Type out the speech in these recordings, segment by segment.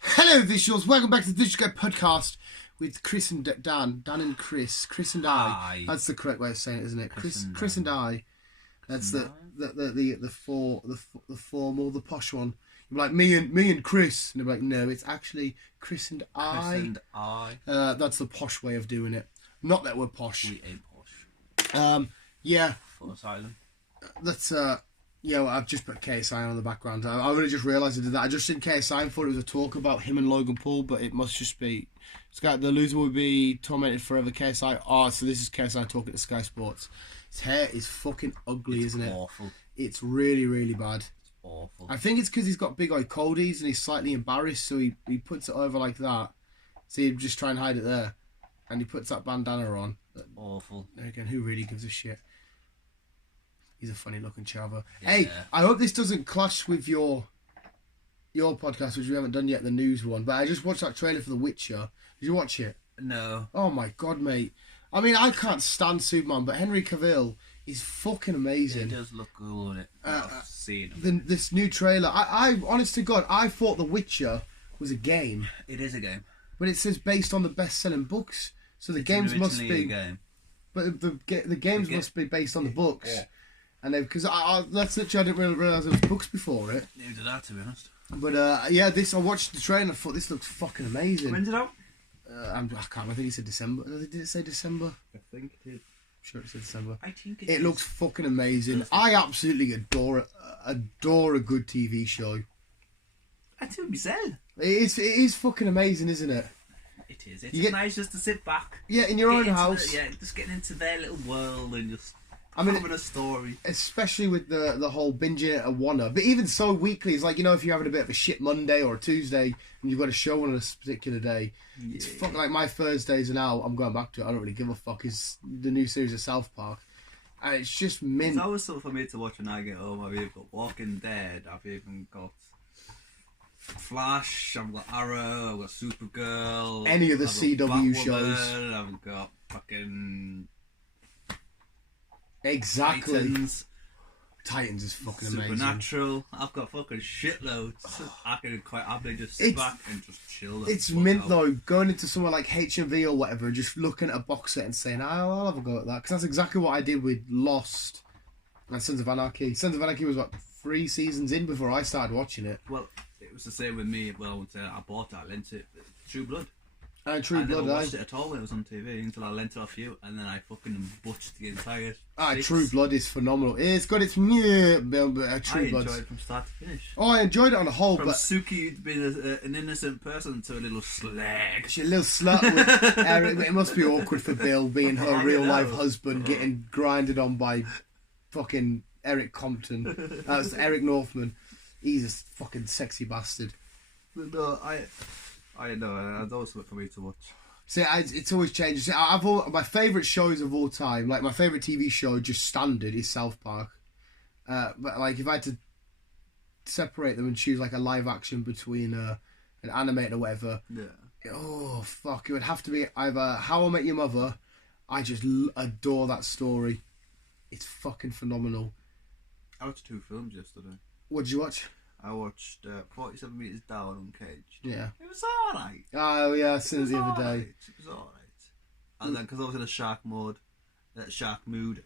Hello, visuals. Welcome back to the Visual Guide podcast with Chris and Dan and Chris and I. That's the correct way of saying it, isn't it? Chris and I. That's the formal, the posh one. You're like me and Chris, and they're like, no, it's actually Chris and I. Chris and I. That's the posh way of doing it. Not that we're posh. We ain't posh. Yeah. Full asylum. Let's well, I've just put KSI on the background. I really just realised I did that. I just did KSI and thought it was a talk about him and Logan Paul, but it must just be the loser will be tormented forever. KSI. Oh, so this is KSI talking to Sky Sports. His hair is fucking ugly, isn't it? Awful. It's really, really bad. It's awful. I think it's because he's got big eye coldies and he's slightly embarrassed, so he puts it over like that. So he'd just try and hide it there, and he puts that bandana on. Awful. Again, who really gives a shit? He's a funny looking chava. Yeah. Hey, I hope this doesn't clash with your podcast, which we haven't done yet, the news one. But I just watched that trailer for The Witcher. Did you watch it? No. Oh my god, mate. I mean, I can't stand Superman, but Henry Cavill is fucking amazing. It does look cool in it. I've seen him. This new trailer. I honest to God, I thought The Witcher was a game. It is a game. But it says based on the best-selling books. So the games must be... a game. But the games must be based on the books. Yeah. And because that's literally, I didn't realise there was books before it. Neither did I, to be honest. But I watched the trailer and I thought this looks fucking amazing. When's it out? I can't. I think he said December. Did it say December? I think it did. I'm sure it said December. I think it looks fucking amazing. I absolutely adore a good TV show. That's what we said. It is fucking amazing, isn't it? It is. It's nice just to sit back. Yeah, in your own house. Just getting into their little world and just. Having a story. Especially with the whole binging at a wanna. But even so, weekly, it's like, if you're having a bit of a shit Monday or a Tuesday and you've got a show on a particular day, it's fucking like my Thursdays and now I'm going back to it. I don't really give a fuck. Is the new series of South Park. And it's just mint. It's always something for me to watch when I get home. I've even got Walking Dead. I've even got Flash. I've got Arrow. I've got Supergirl. Any of the CW shows. I've got fucking... Exactly. Titans is fucking amazing. Supernatural. I've got fucking shitloads. I can quite happily just sit back and just chill. It's mint though, going into somewhere like HMV or whatever, and just looking at a box set and saying, I'll have a go at that. Because that's exactly what I did with Lost and Sons of Anarchy. Sons of Anarchy was 3 seasons in before I started watching it. Well, it was the same with me. Well, I would say I bought it, I lent it. True Blood. True Blood, I never watched it at all when it was on TV until I lent it off you, and then I fucking butched the entire. True Blood is phenomenal. It's got its True Blood. I enjoyed it from start to finish. Oh, I enjoyed it on the whole, from but Suki being an innocent person to a little slag. She's a little slut with Eric. It must be awkward for Bill being her real life husband, getting grinded on by fucking Eric Compton. That's Eric Northman. He's a fucking sexy bastard. But no, I know, that's also for me to watch. See, it's always changed. See, my favourite shows of all time, like my favourite TV show, just standard, is South Park. But like, if I had to separate them and choose like a live action between an animated or whatever, oh fuck, it would have to be either How I Met Your Mother. I just adore that story. It's fucking phenomenal. I watched 2 films yesterday. What did you watch? I watched 47 Meters Down Uncaged. Yeah. It was alright. Oh, yeah, I seen it the other day. It was alright. And then, because I was in a shark mood,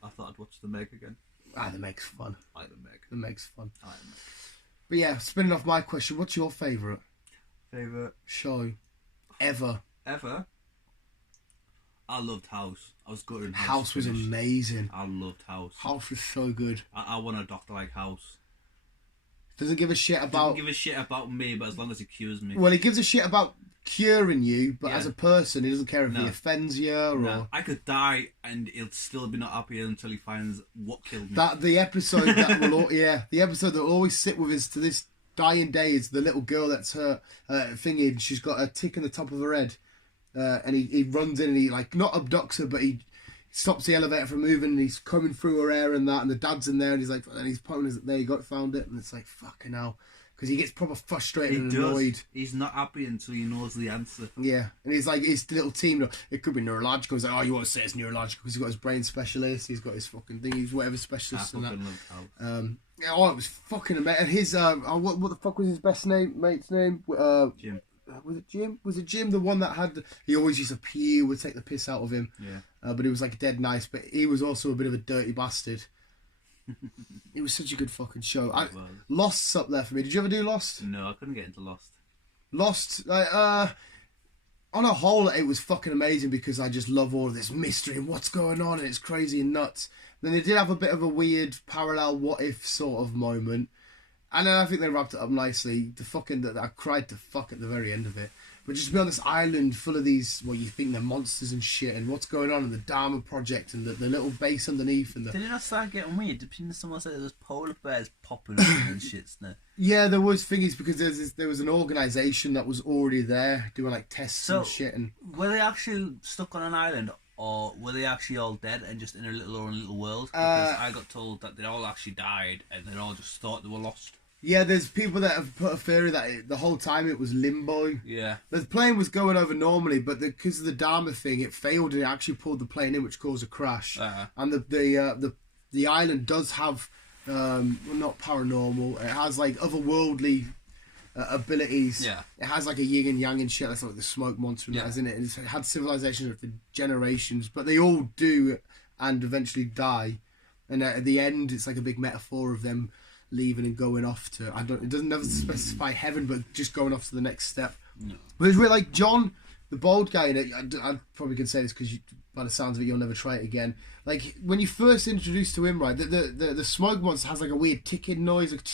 I thought I'd watch The Meg again. The Meg's fun. I like The Meg. The Meg's fun. I like The Meg. But yeah, spinning off my question, what's your favourite show ever? Ever? I loved House. I was good in House. House was amazing. I loved House. House was so good. I want a doctor like House. Doesn't give a shit about... Doesn't give a shit about me, but as long as he cures me. Well, he gives a shit about curing you, but as a person, he doesn't care if he offends you or... No. I could die and he'll still be not happy until he finds what killed me. The episode that will always sit with us to this dying day is the little girl that's her thingy, and she's got a tick in the top of her head, and he runs in and he, like, not abducts her, but he stops the elevator from moving, and he's coming through her hair and that, and the dad's in there, and he's like, and he's pointing, there you go, found it, and it's like, fucking hell. because he gets proper frustrated and He annoyed. does. He's not happy until he knows the answer. Yeah, and he's like, his little team, it could be neurological. He's like, oh, you won't say it's neurological because he's got his brain specialist, he's got his fucking thing, he's whatever specialist and that. Yeah, oh, it was fucking amazing. And his, what the fuck was his mate's name? Jim. Was it Jim? Was it Jim, the one that had, he always used to pee, would take the piss out of him. Yeah. But he was like dead nice, but he was also a bit of a dirty bastard. It was such a good fucking show. Lost's up there for me. Did you ever do Lost? No, I couldn't get into Lost. Lost, on a whole, it was fucking amazing because I just love all of this mystery and what's going on, and it's crazy and nuts. Then they did have a bit of a weird parallel what if sort of moment, and then I think they wrapped it up nicely. I cried to fuck at the very end of it. But just to be on this island full of these, you think they're monsters and shit, and what's going on in the Dharma Project and the little base underneath. And Did it not start getting weird? Didn't someone say there was polar bears popping up and shit? Yeah, there was thingies because there was an organisation that was already there doing like tests and shit. And were they actually stuck on an island, or were they actually all dead and just in a little world? Because I got told that they all actually died and they all just thought they were lost. Yeah, there's people that have put a theory that the whole time it was limbo. Yeah. The plane was going over normally, but because of the Dharma thing, it failed and it actually pulled the plane in, which caused a crash. And the island does have, not paranormal, it has like otherworldly abilities. Yeah. It has like a yin and yang and shit. That's like the smoke monster and that, isn't it? And it's had civilizations for generations, but they all do and eventually die. And at the end, it's like a big metaphor of them leaving and going off to, it doesn't never specify heaven, but just going off to the next step. No. But it's really like John, the bald guy, and I probably can say this because by the sounds of it, you'll never try it again. Like when you first introduced to him, right, the smoke monster has like a weird ticking noise, like,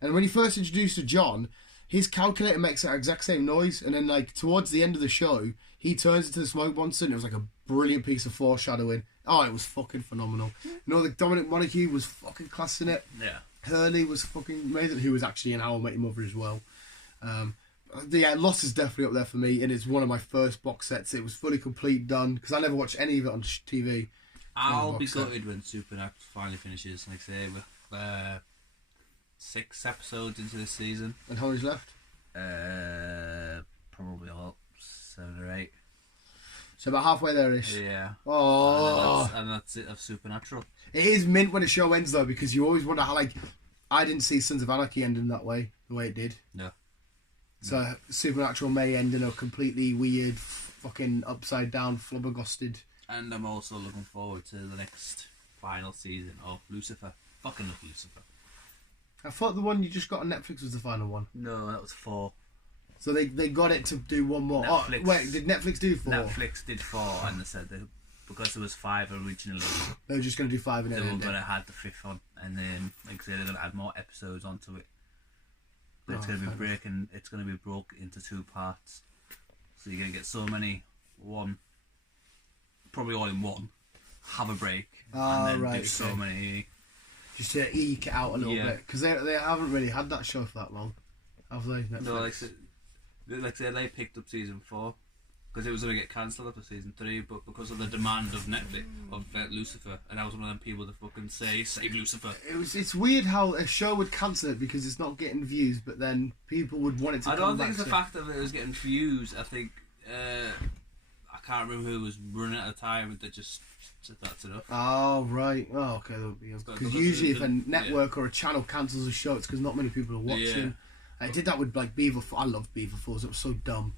and when you first introduced to John, his calculator makes that exact same noise, and then like towards the end of the show, he turns into the smoke monster, and it was like a brilliant piece of foreshadowing. Oh, it was fucking phenomenal. You know, the Dominic Monaghan was fucking class in it. Yeah. Hurley was fucking amazing, who was actually in How I Met Your Mother as well. Yeah, Lost is definitely up there for me, and it's one of my first box sets. It was fully complete, done, because I never watched any of it on TV. I'll be gutted when Supernatural finally finishes. Like I say, with 6 episodes into this season. And how many's left? Probably all 7 or 8. So about halfway there-ish. Yeah. Oh. And that's it of Supernatural. It is mint when a show ends, though, because you always wonder how, like, I didn't see Sons of Anarchy ending that way, the way it did. No. So Supernatural may end in a completely weird, fucking upside-down, flabbergasted. And I'm also looking forward to the next final season of Lucifer. Fucking love Lucifer. I thought the one you just got on Netflix was the final one. No, that was 4. So they got it to do one more. Netflix. Oh, wait, did Netflix do 4? Netflix did 4, and they said that because there was 5 originally, They were just going to do 5 and they then were end going it. to add the 5th on, and then like I said, they're going to add more episodes onto it. But it's Oh, going to be fair enough. It's going to be broke into 2 parts, so you're going to get so many probably all in one. Have a break, and then right, do so okay. many. Just to eke it out a little Yeah. bit. Because they haven't really had that show for that long, have they? Netflix? No, like I said, they picked up season 4 because it was going to get cancelled after season 3, but because of the demand of Netflix of Lucifer, and I was one of them people that fucking say save Lucifer. It's weird how a show would cancel it because it's not getting views, but then people would want it to I come don't back. think it's the fact that it was getting views. I think I can't remember who was running at the time. They just said that's enough. Oh right. Oh okay. Because usually if a network or a channel cancels a show, it's because not many people are watching. I did that with like Beaver. I love Beaver Falls. It was so dumb.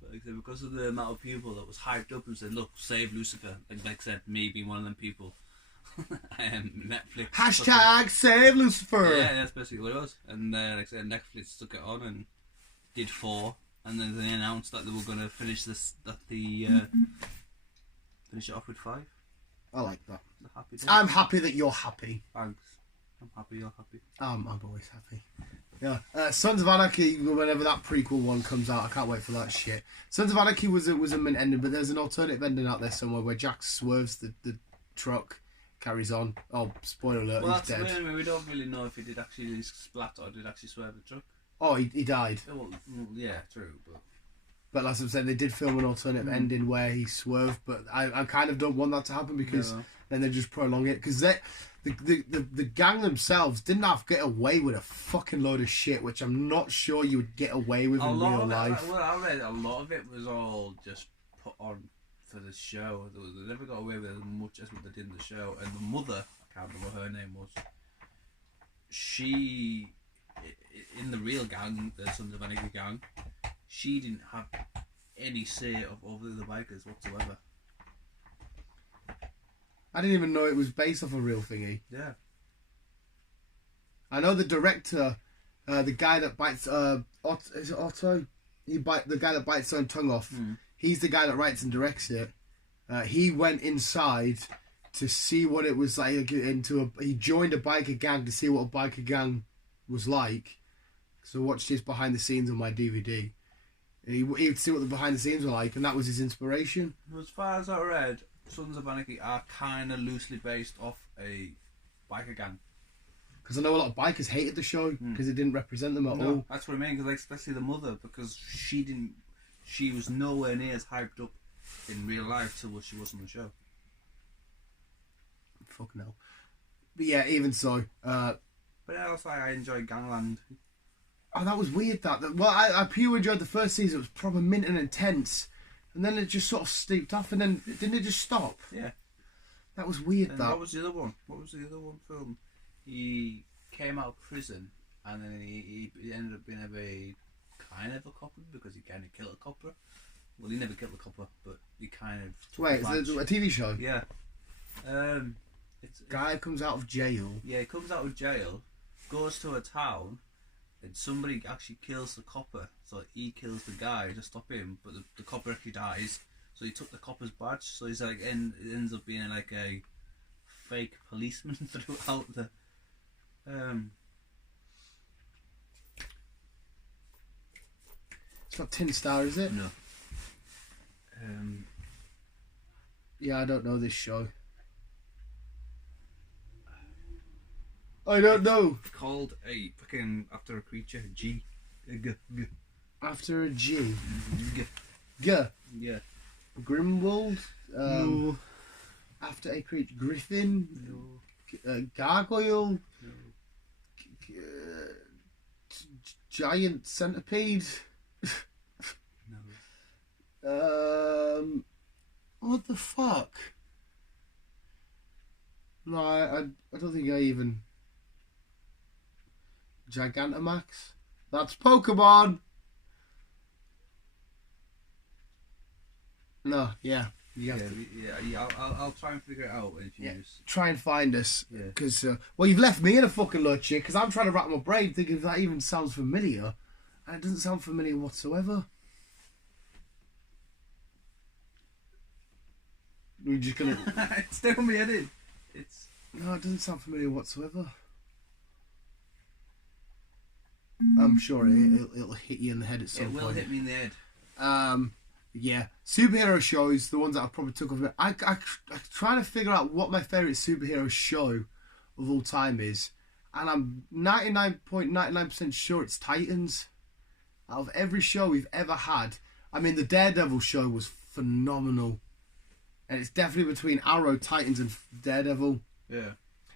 But like I said, because of the amount of people that was hyped up and said, "Look, save Lucifer," and like I said, me being one of them people. Netflix. Hashtag save Lucifer. Yeah, that's basically what it was. And like I said, Netflix took it on and did 4, and then they announced that they were going to finish finish it off with 5. I like that. It's a happy day. I'm happy that you're happy. Thanks. I'm happy you're happy. I'm always happy. Yeah. Sons of Anarchy, whenever that prequel one comes out, I can't wait for that shit. Sons of Anarchy was a mint ending, but there's an alternative ending out there somewhere where Jack swerves the truck, carries on. Oh, spoiler alert, Well, he's that's dead. weird. We don't really know if he did actually splat or did actually swerve the truck. Oh, he died. Oh, well, yeah, true, but... But like I'm saying, they did film an alternative ending where he swerved, but I kind of don't want that to happen because then they just prolong it. Because the gang themselves didn't have to get away with a fucking load of shit, which I'm not sure you would get away with in real life. Well, I read a lot of it was all just put on for the show. They never got away with as much as what they did in the show. And the mother, I can't remember what her name was. She, in the real gang, the Sons of Anarchy gang, she didn't have any say over the bikers whatsoever. I didn't even know it was based off a real thingy. Yeah. I know the director, the guy that bites, is it Otto? The guy that bites his own tongue off. He's the guy that writes and directs it. He went inside to see what it was like. He joined a biker gang to see what a biker gang was like. So I watched his behind the scenes on my DVD. He'd see what the behind the scenes were like, and that was his inspiration. As far as I read, Sons of Anarchy are kind of loosely based off a biker gang. Because I know a lot of bikers hated the show because it didn't represent them at all. That's what I mean, because especially the mother, because she was nowhere near as hyped up in real life to what she was on the show. Fucking hell. But yeah, even so. But also, I enjoy Gangland. Oh, that was weird. Well, I pure enjoyed the first season. It was proper mint and intense. And then it just sort of steeped off, and then didn't it just stop? Yeah. That was weird, and What was the other one? What was the other one film? He came out of prison, and then he ended up being a kind of a copper, because he kind of killed a copper. Well, he never killed a copper, but he kind of... Wait, is it a TV show? Yeah. Guy comes out of jail. Yeah, he comes out of jail, goes to a town, and somebody actually kills the copper, so he kills the guy to stop him, but the copper actually dies, so he took the copper's badge, so he's like, it ends up being like a fake policeman throughout the... It's not Tin Star, is it? No. Yeah, I don't know this show. I don't know. It's called a fucking after a creature. G. After a G. G. G. Yeah. Grimwald. No. After a creature. Griffin. No. Gargoyle. No. Giant centipede. No. What the fuck? No, I don't think I even... Gigantamax? That's Pokemon! No, yeah. I'll try and figure it out if you use... Try and find us. Yeah. Because, well, you've left me in a fucking lurch here, because I'm trying to wrap my brain thinking if that even sounds familiar. And it doesn't sound familiar whatsoever. We're just gonna... It's down my head in. It's... No, it doesn't sound familiar whatsoever. I'm sure it'll hit you in the head at some point. It will hit me in the head. Yeah. Superhero shows, the ones that I probably took off it. I'm trying to figure out what my favourite superhero show of all time is. And I'm 99.99% sure it's Titans. Out of every show we've ever had. I mean, the Daredevil show was phenomenal. And it's definitely between Arrow, Titans and Daredevil. Yeah.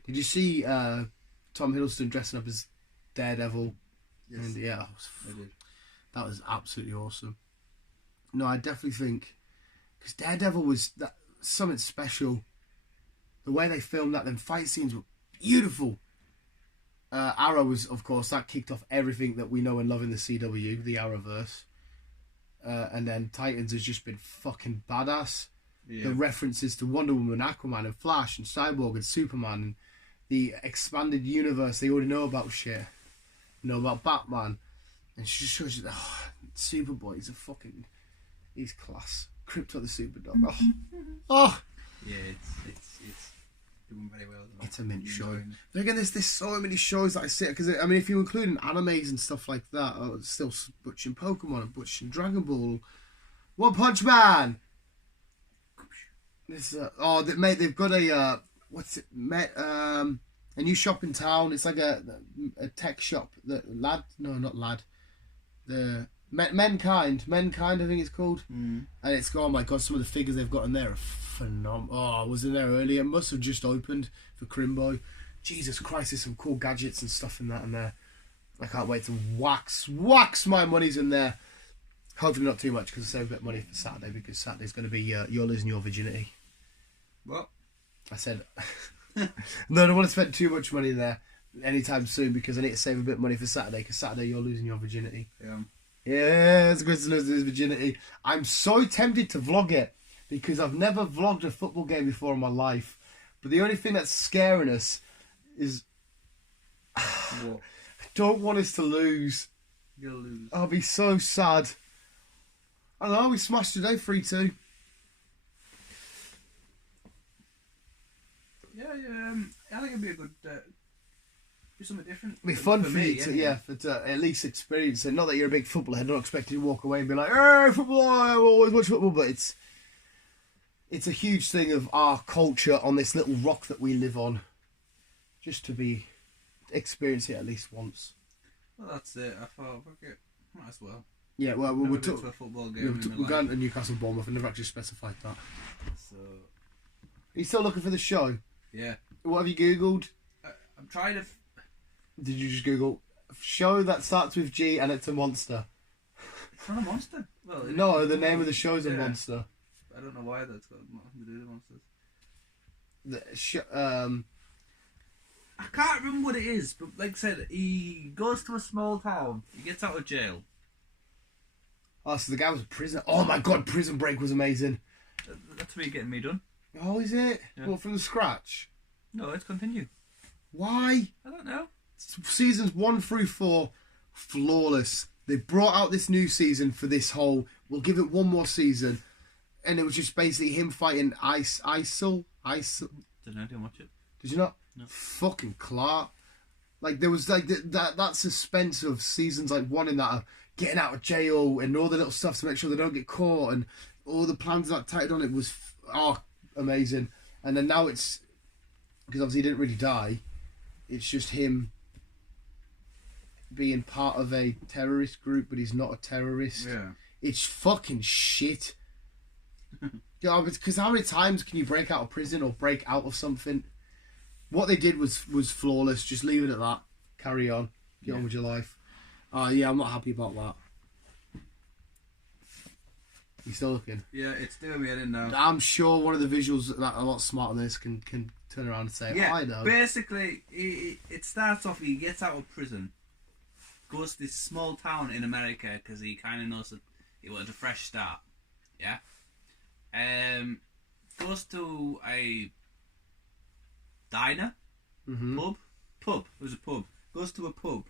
Did you see Tom Hiddleston dressing up as Daredevil? Yes. And yeah, I did. That was absolutely awesome. No, I definitely think... Because Daredevil was something special. The way they filmed that, them fight scenes were beautiful. Arrow was, of course, that kicked off everything that we know and love in the CW, the Arrowverse. And then Titans has just been fucking badass. Yeah. The references to Wonder Woman, Aquaman and Flash and Cyborg and Superman and the expanded universe they already know about shit. Know about Batman. And she just shows you, Superboy, he's class. Krypto the Superdog. Oh. Yeah, it's doing very well. It's a mint show. But again, there's so many shows that I see. Because, I mean, if you include animes and stuff like that, it's still butching Pokemon and butching Dragon Ball. One Punch Man! This they've got a new shop in town. It's like a tech shop. Menkind, I think it's called. And it's oh my god, some of the figures they've got in there are phenomenal. Oh, I was in there earlier. It must have just opened for Crimbo. Jesus Christ, there's some cool gadgets and stuff in that in there. I can't wait to wax my monies in there. Hopefully not too much because I save a bit of money for Saturday because Saturday's going to be you're losing your virginity. What? I said, no, I don't want to spend too much money there anytime soon because I need to save a bit of money for Saturday because Saturday you're losing your virginity. Yeah. Yeah, it's good to lose his virginity. I'm so tempted to vlog it because I've never vlogged a football game before in my life. But the only thing that's scaring us is What? I don't want us to lose. You'll lose. I'll be so sad. I don't know, we smashed today 3-2. Yeah, I think it'd be a good, be something different. It'd be fun for you to, anyway. to at least experience it. Not that you're a big football head, don't expect you to walk away and be like, hey, football, I always watch football, but it's a huge thing of our culture on this little rock that we live on. Just to experience it at least once. Well, that's it. I thought, fuck it, might as well. Yeah, well, Never we're been to a football game. we're going to Newcastle Bournemouth. I never actually specified that. So, Are you still looking for the show? yeah. What have you Googled? I'm trying to. Did you just Google show that starts with G and it's a monster? It's not a monster. Well, No, the name of the show's a yeah. monster. I don't know why that's got nothing to do with monsters. I can't remember what it is, but like I said, he goes to a small town. He gets out of jail. Oh, so the guy was a prisoner. Oh my god, Prison Break was amazing. That's where you're getting me done. Oh, is it? Yeah. What, from the scratch? No, let's continue. Why? I don't know. Seasons 1 through 4, flawless. They brought out this new season for this whole, we'll give it one more season. And it was just basically him fighting ISIL. Don't know, didn't watch it. Did you not? No. Fucking Clark. Like, there was like that suspense of seasons like 1 in that of getting out of jail and all the little stuff to make sure they don't get caught and all the plans that tied on it was amazing. And then now it's, because obviously he didn't really die, it's just him being part of a terrorist group, but he's not a terrorist. Yeah. It's fucking shit. Yeah, because how many times can you break out of prison or break out of something? What they did was flawless. Just leave it at that. Carry on. Get on with your life. Yeah, I'm not happy about that. You still looking? Yeah, it's doing me head in now. I'm sure one of the visuals that are a lot smarter than this can turn around and say, Yeah, I know. basically, it starts off, he gets out of prison, goes to this small town in America because he kind of knows that he wanted a fresh start. Yeah? Goes to a diner? Mm-hmm. Pub. It was a pub. Goes to a pub.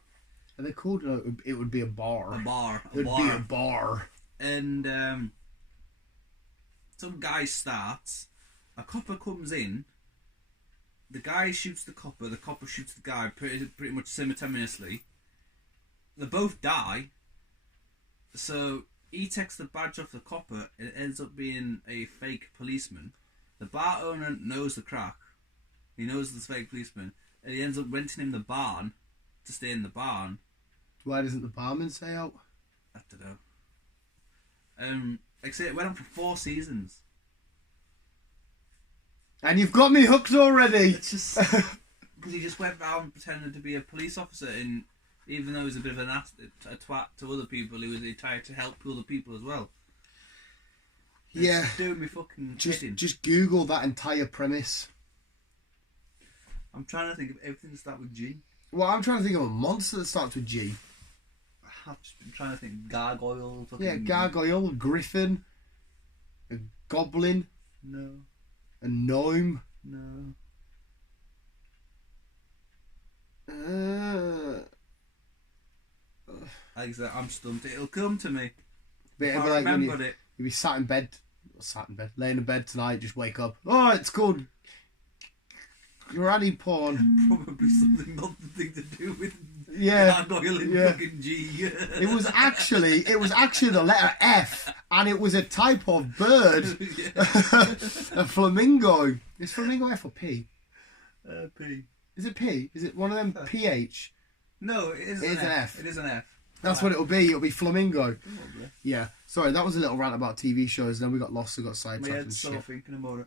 Are they called? No, it would be a bar. A bar. It would be a bar. And some guy starts, a copper comes in, the guy shoots the copper shoots the guy pretty much simultaneously. They both die, so he takes the badge off the copper and it ends up being a fake policeman. The bar owner knows the crack, he knows the fake policeman, and he ends up renting him the barn to stay in the barn. Why doesn't the barman say out? I don't know. Like I say, it went on for 4 seasons. And you've got me hooked already. It's just because he just went around pretending to be a police officer, and even though he was a bit of a twat to other people, he tried to help other people as well. Yeah. It's doing me fucking kidding. Just Google that entire premise. I'm trying to think of everything that starts with G. Well, I'm trying to think of a monster that starts with G. I've just been trying to think gargoyle. Fucking... Yeah, gargoyle, griffin, a goblin, No. a gnome. No. Like I said, I'm stumped. It'll come to me. But I it'd be like when remembered it. you'd be laying in bed tonight, just wake up. Oh, it's called granny porn. Probably something not the thing to do with gargoyle and yeah. fucking G. It was actually the letter F, and it was a type of bird, a flamingo. Is flamingo F or P? P. Is it P? Is it one of them PH? No, it is It is an F. It is an F. That's what it'll be. It'll be Flamingo. Probably. Yeah. Sorry, that was a little rant about TV shows. Then we got lost and got My sidetracked and head's shit. so thinking about it.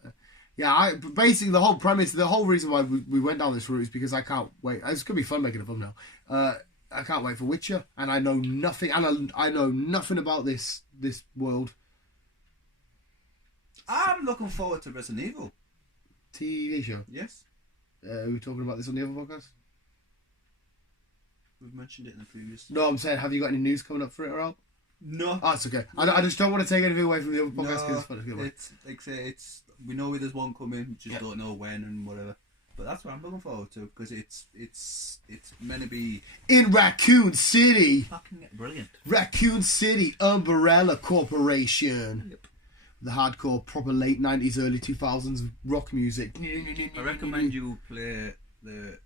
Yeah, basically the whole premise, the whole reason why we went down this route is because I can't wait. It's gonna be fun making a thumbnail. I can't wait for Witcher, and I know nothing, and I know nothing about this world. I'm looking forward to Resident Evil. TV show. Yes, Are we talking about this on the other podcast? we've mentioned it in the previous. No, I'm saying, have you got any news coming up for it or out? No. Oh, it's okay. I just don't want to take anything away from the other podcast because No, it's fun. It's good. it's like I say, it's we know there's one coming, we just don't know when and whatever. But that's what I'm looking forward to because it's meant to be In Raccoon City, fucking brilliant. Raccoon City Umbrella Corporation. Yep. The hardcore, proper late 90s, early 2000s rock music. I recommend you play the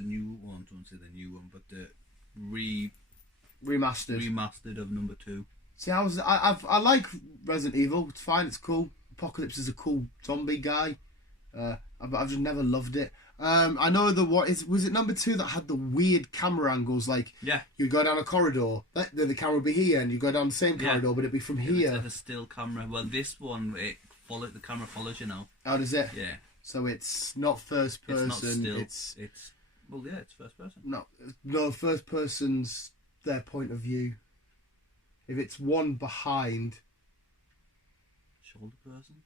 new one. Don't say the new one, but the Remastered. remastered of number 2. See, I like Resident Evil. It's fine. It's cool. Apocalypse is a cool zombie guy. I've just never loved it. I know was it number 2 that had the weird camera angles? Like, Yeah. you go down a corridor, the camera would be here, and you go down the same Yeah. corridor, but it'd be from It's here. like a still camera. Well, this one the camera follows you now. How does it? Yeah. So it's not first person. It's not still. It's It's first person. no first person's their point of view. If it's one behind. Shoulder person.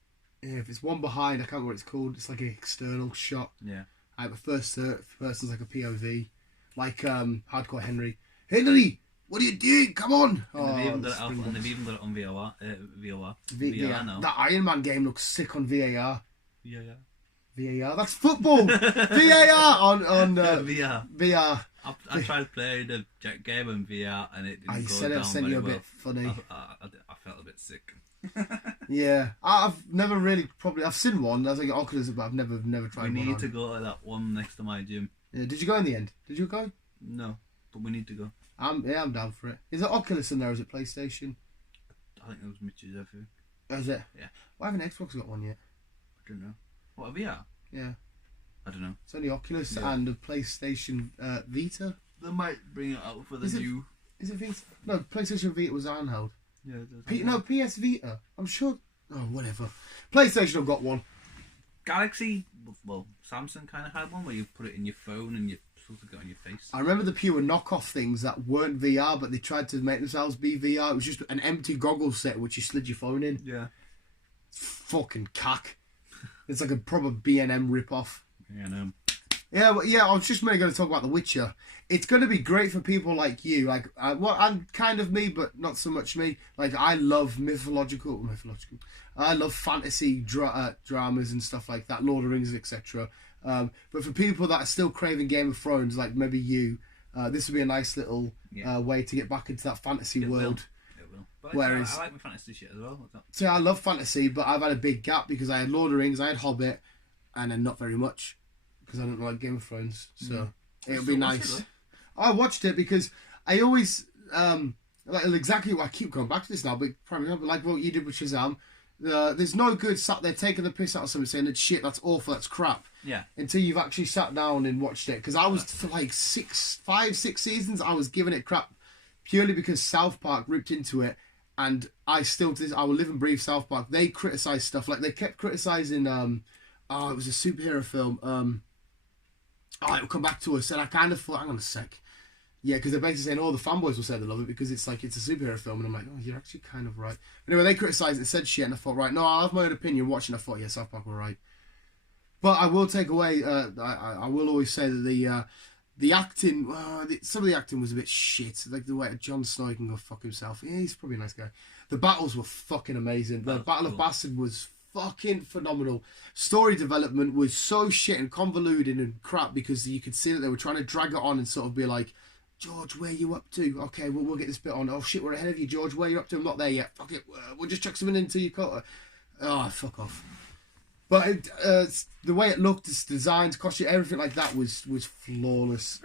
Yeah, if it's one behind, I can't remember what it's called. It's like an external shot. Yeah. But first person's like a POV, like Hardcore Henry. Henry, what are you doing? Come on! And they've even got the it out, and they've even got it on VOR. yeah, now. that Iron Man game looks sick on VAR. Yeah. VAR, that's football. VAR on VR. VR. I tried to play the Jet game on VR and it didn't I go said down it sent very you a well. bit funny. I felt a bit sick. Yeah, I've never really I've seen one. I think Oculus, but I've never tried We one. need to go to that one next to my gym. Yeah, did you go in the end? Did you go? No, but we need to go. I'm down for it. Is it Oculus in there? Or is it PlayStation? I think it was Mitch's, I think. Or is it? Yeah. Why haven't Xbox got one yet? I don't know. What, a VR? Yeah, I don't know. it's only Oculus Yeah. and a PlayStation Vita. They might bring it out for the Is it- new... Is it Vita? No, PlayStation Vita was handheld. Yeah, PS Vita. I'm sure. Oh, whatever. PlayStation have got one. Galaxy, well, Samsung kind of had one where you put it in your phone and you're supposed to get it on your face. I remember the pure knockoff things that weren't VR, but they tried to make themselves be VR. It was just an empty goggle set which you slid your phone in. Yeah. It's fucking cack. It's like a proper B&M rip-off. Yeah, I know. Yeah, well, yeah. I was just mainly going to talk about The Witcher. It's going to be great for people like you. Like, I'm kind of me, but not so much me. Like, I love mythological. I love fantasy dramas and stuff like that, Lord of the Rings, etc. But for people that are still craving Game of Thrones, like maybe you, this would be a nice little way to get back into that fantasy world. It will. But Whereas- I like my fantasy shit as well. So I love fantasy, but I've had a big gap because I had Lord of the Rings, I had Hobbit, and then not very much because I don't like Game of Thrones. So it would be nice. I watched it because I always like exactly what I keep going back to this now, but prime example, like what you did with Shazam. There's no good sat there taking the piss out of something saying that shit, that's awful, that's crap. Yeah. Until you've actually sat down and watched it, because I was for like 5, 6 seasons, I was giving it crap purely because South Park ripped into it, and I will live and breathe South Park. They criticised stuff like they kept criticising. It was a superhero film. It'll come back to us, and I kind of thought, hang on a sec. Yeah, because they're basically saying, the fanboys will say they love it because it's a superhero film, and I'm like, oh, you're actually kind of right. Anyway, they criticised it and said shit, and I thought, right, no, I'll have my own opinion. Watching, I thought, yeah, South Park were right. But I will take away, I will always say that the acting, some of the acting was a bit shit. Like the way Jon Snow can go fuck himself. Yeah, he's probably a nice guy. The battles were fucking amazing. The Battle of Bastard was fucking phenomenal. Story development was so shit and convoluted and crap because you could see that they were trying to drag it on and sort of be like, George, where are you up to? Okay, well, we'll get this bit on. Oh, shit, we're ahead of you, George. Where are you up to? I'm not there yet. Fuck it. We'll just chuck something into your cutter. Oh, fuck off. But the way it looked, its designs, costume, everything like that was flawless.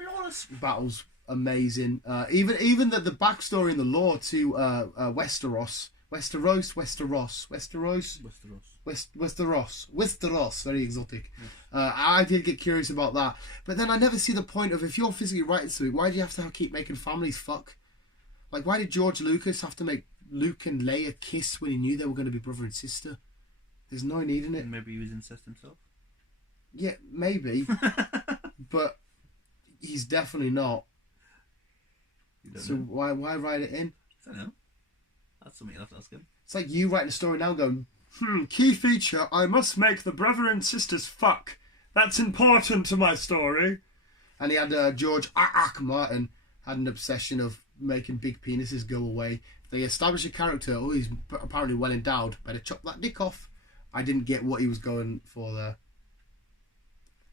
Battles, amazing. Even the backstory and the lore to Westeros, very exotic. I did get curious about that, but then I never see the point of if you're physically writing something, why do you have to keep making families fuck? Like, why did George Lucas have to make Luke and Leia kiss when he knew they were going to be brother and sister? There's no need in it. Maybe he was incest himself. Yeah, maybe. But he's definitely not. So why write it in? I don't know. That's something you'll have to ask him. It's like you writing a story now going, key feature, I must make the brother and sisters fuck. That's important to my story. And he had George Martin had an obsession of making big penises go away. They establish a character, oh, he's apparently well endowed, better chop that dick off. I didn't get what he was going for there.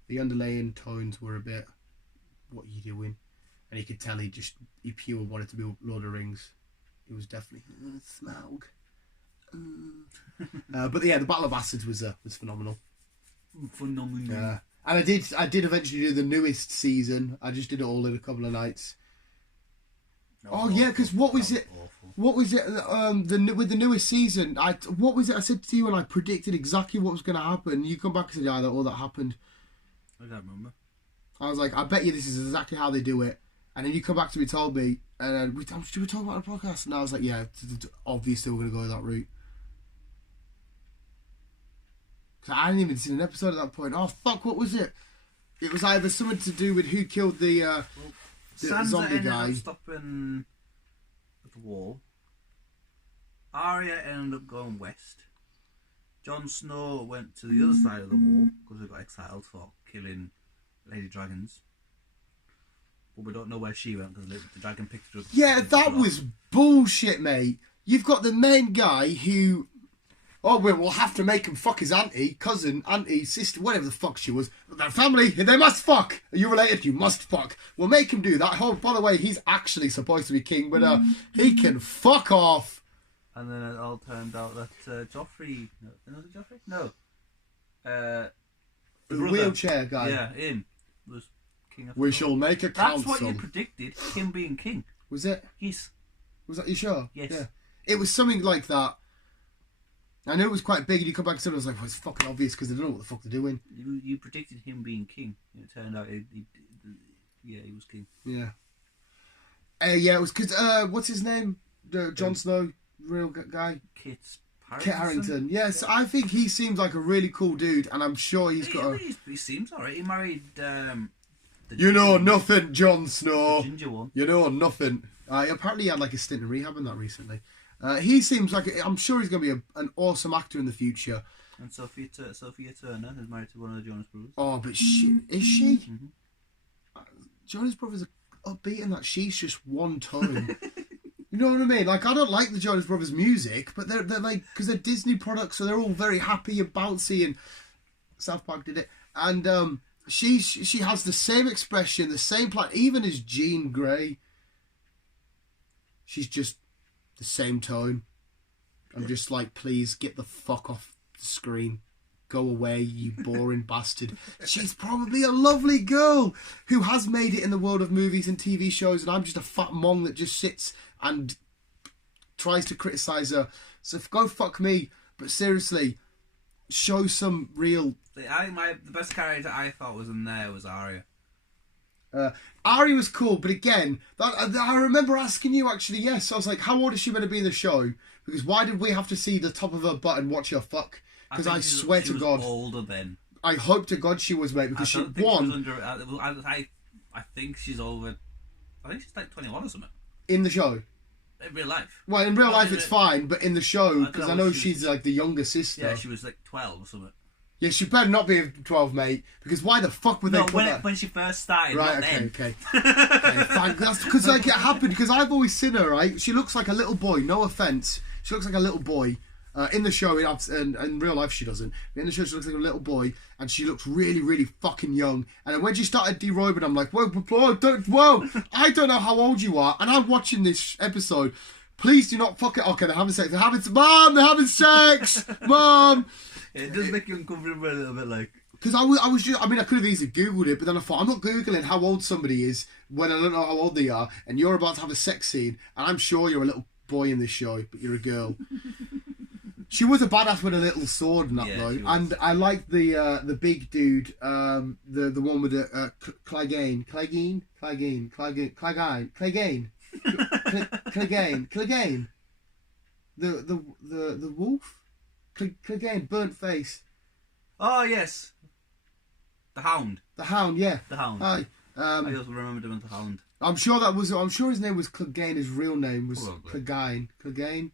The underlying tones were a bit, what are you doing? And you could tell he pure wanted to be Lord of the Rings. It was definitely Smaug. But yeah, the Battle of Bastards was phenomenal. Phenomenal. And I did eventually do the newest season. I just did it all in a couple of nights. Because what was it? Awful. What was it? With the newest season, what was it? I said to you and I predicted exactly what was going to happen. You come back and said, "Yeah, all that happened." I don't remember. I was like, "I bet you this is exactly how they do it." And then you come back to me, told me, and we talked about the podcast, and I was like, "Yeah, obviously we're going to go that route." Because I hadn't even seen an episode at that point. Oh fuck! What was it? It was either something to do with who killed the zombie guy. Ended up stopping at the wall. Arya ended up going west. Jon Snow went to the other side of the wall because he got exiled for killing lady dragons. But we don't know where she went because the dragon picked her up. Yeah, that was bullshit, mate. You've got the main guy who... Oh, we'll have to make him fuck his auntie, cousin, auntie, sister, whatever the fuck she was. Their family, they must fuck. Are you related? You must fuck. We'll make him do that. Oh, by the way, he's actually supposed to be king, but he can fuck off. And then it all turned out that Joffrey... No, was it Joffrey? No. The wheelchair guy. Yeah, him. Was king of... We shall make a council. That's what you predicted, him being king. Was it? Yes. Was that you sure? Yes. Yeah. It was something like that. I knew it was quite big, and you come back and said, I was like, well, it's fucking obvious because they don't know what the fuck they're doing. You predicted him being king. It turned out he was king. Yeah. Yeah, it was because, what's his name? Jon Snow, real guy? Kit Harington. Yes, I think he seems like a really cool dude, and I'm sure he's got He seems alright. He married... you know nothing, Jon Snow. The ginger one. You know nothing. Apparently he had like a stint in rehab and that recently. He seems like... I'm sure he's going to be an awesome actor in the future. And Sophia Turner is married to one of the Jonas Brothers. Oh, but is she? Mm-hmm. Jonas Brothers are upbeat in that she's just one tone. You know what I mean? Like, I don't like the Jonas Brothers music, but they're like... Because they're Disney products, so they're all very happy and bouncy, and South Park did it. And she has the same expression, the same plan, even as Jean Grey. She's just... the same tone. I'm just like, please get the fuck off the screen. Go away, you boring bastard. She's probably a lovely girl who has made it in the world of movies and TV shows, and I'm just a fat mong that just sits and tries to criticise her. So go fuck me. But seriously, show some real... The best character I thought was in there was Arya. Ari was cool, but again, I remember asking you actually, yes, I was like, how old is she going to be in the show? Because why did we have to see the top of her butt and watch her fuck? Because I swear to God... older then. I hope to God she was, mate, because she won... I think she's over... I think she's like 21 or something. In the show? In real life. Well, in real life it's fine, but in the show, because I know she's like the younger sister. Yeah, she was like 12 or something. Yeah, she better not be 12, mate. Because why the fuck would they put that? When she first started, right, not then. Okay, fine. That's because like it happened. Because I've always seen her, right? She looks like a little boy. No offense, she looks like a little boy. In the show, in real life, she doesn't. In the show, she looks like a little boy, and she looks really, really fucking young. And then when she started derobing, I'm like, whoa, I don't know how old you are, and I'm watching this episode. Please do not fuck it. Okay, they're having sex. Mom, they're having sex. Mom. It does make you uncomfortable a little bit, like... Because I was just... I mean, I could have easily Googled it, but then I thought, I'm not Googling how old somebody is when I don't know how old they are, and you're about to have a sex scene, and I'm sure you're a little boy in this show, but you're a girl. She was a badass with a little sword and that, though. And I liked the big dude, the one with the... Clegane. Clegane. The wolf. Clegane, burnt face. Oh yes, the Hound. The Hound, yeah. The Hound. Aye. I also remember him as the Hound. I'm sure his name was Clegane. His real name was Clegane. Clegane.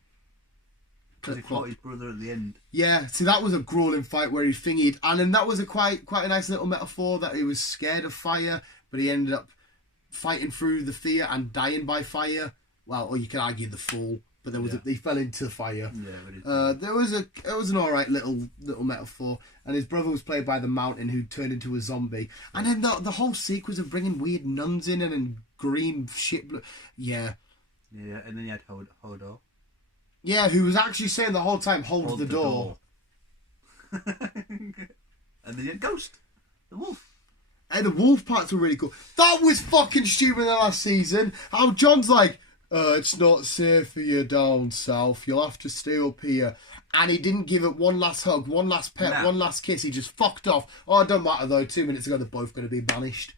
Because he fought his brother at the end. Yeah, see that was a grueling fight where he thingied, and then that was a quite a nice little metaphor that he was scared of fire, but he ended up fighting through the fear and dying by fire. Well, or you could argue the fall, but there was he fell into the fire. Yeah, it was an alright little metaphor, and his brother was played by the Mountain, who turned into a zombie, and then the whole sequence of bringing weird nuns in and green shit. Yeah, and then you had Hodo. Yeah, who was actually saying the whole time, hold the door. And then you had Ghost, the wolf. And the wolf parts were really cool. That was fucking stupid in the last season. How John's like, it's not safe for you down south. You'll have to stay up here. And he didn't give it one last hug, one last pet, one last kiss. He just fucked off. Oh, it don't matter though. 2 minutes ago, they're both going to be banished.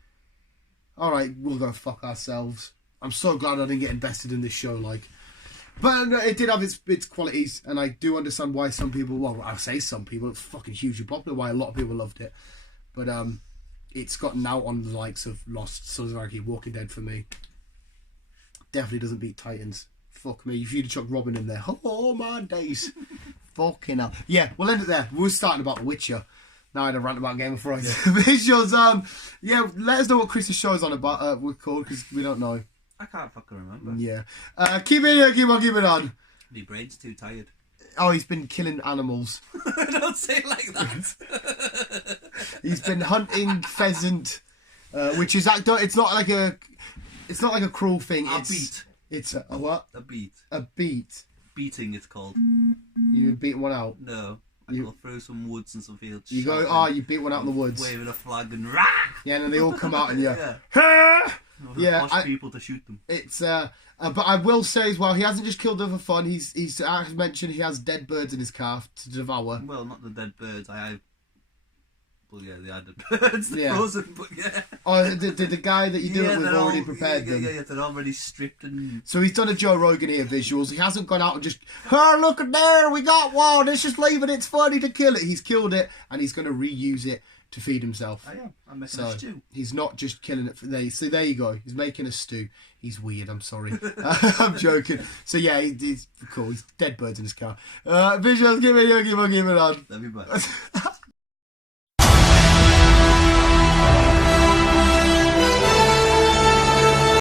All right, we'll go fuck ourselves. I'm so glad I didn't get invested in this show, like. But it did have its qualities, and I do understand why some people, well, I say some people, it's fucking hugely popular, why a lot of people loved it. But it's gotten out on the likes of Lost, Sons of Anarchy, Walking Dead for me. Definitely doesn't beat Titans. Fuck me, if you'd have chucked Robin in there, oh my days. Fucking hell. Yeah, we'll end it there. We're starting about The Witcher. Now I had a rant about Game of Thrones. Yeah. Visuals, let us know what Chris's show is on about, we're called, because we don't know. I can't fucking remember. Yeah. Keep it on. My brain's too tired. Oh, he's been killing animals. Don't say it like that. He's been hunting pheasant, which is it's not like a cruel thing. It's a what? A beat. A beat. Beating, it's called. You beat one out. No. I go through some woods and some fields. You go, you beat one out in the woods. Waving a flag and rah! Yeah, and then they all come out and Force people to shoot them. It's but I will say as well, he hasn't just killed them for fun. He's actually mentioned he has dead birds in his car to devour. Well, not the dead birds. Well, yeah, they are dead birds. They're frozen, but yeah. Oh, the guy that you do it with already prepared them. Yeah, they're already stripped and. So he's done a Joe Rogan here visuals. He hasn't gone out and just, look at there, we got one. Let's just leave it. It's funny to kill it. He's killed it and he's going to reuse it to feed himself. I am. I'm making a stew. He's not just killing it for there. So there you go. He's making a stew. He's weird. I'm sorry. I'm joking. So yeah, he's cool. He's dead birds in his car. Visuals, give it on. Let me back.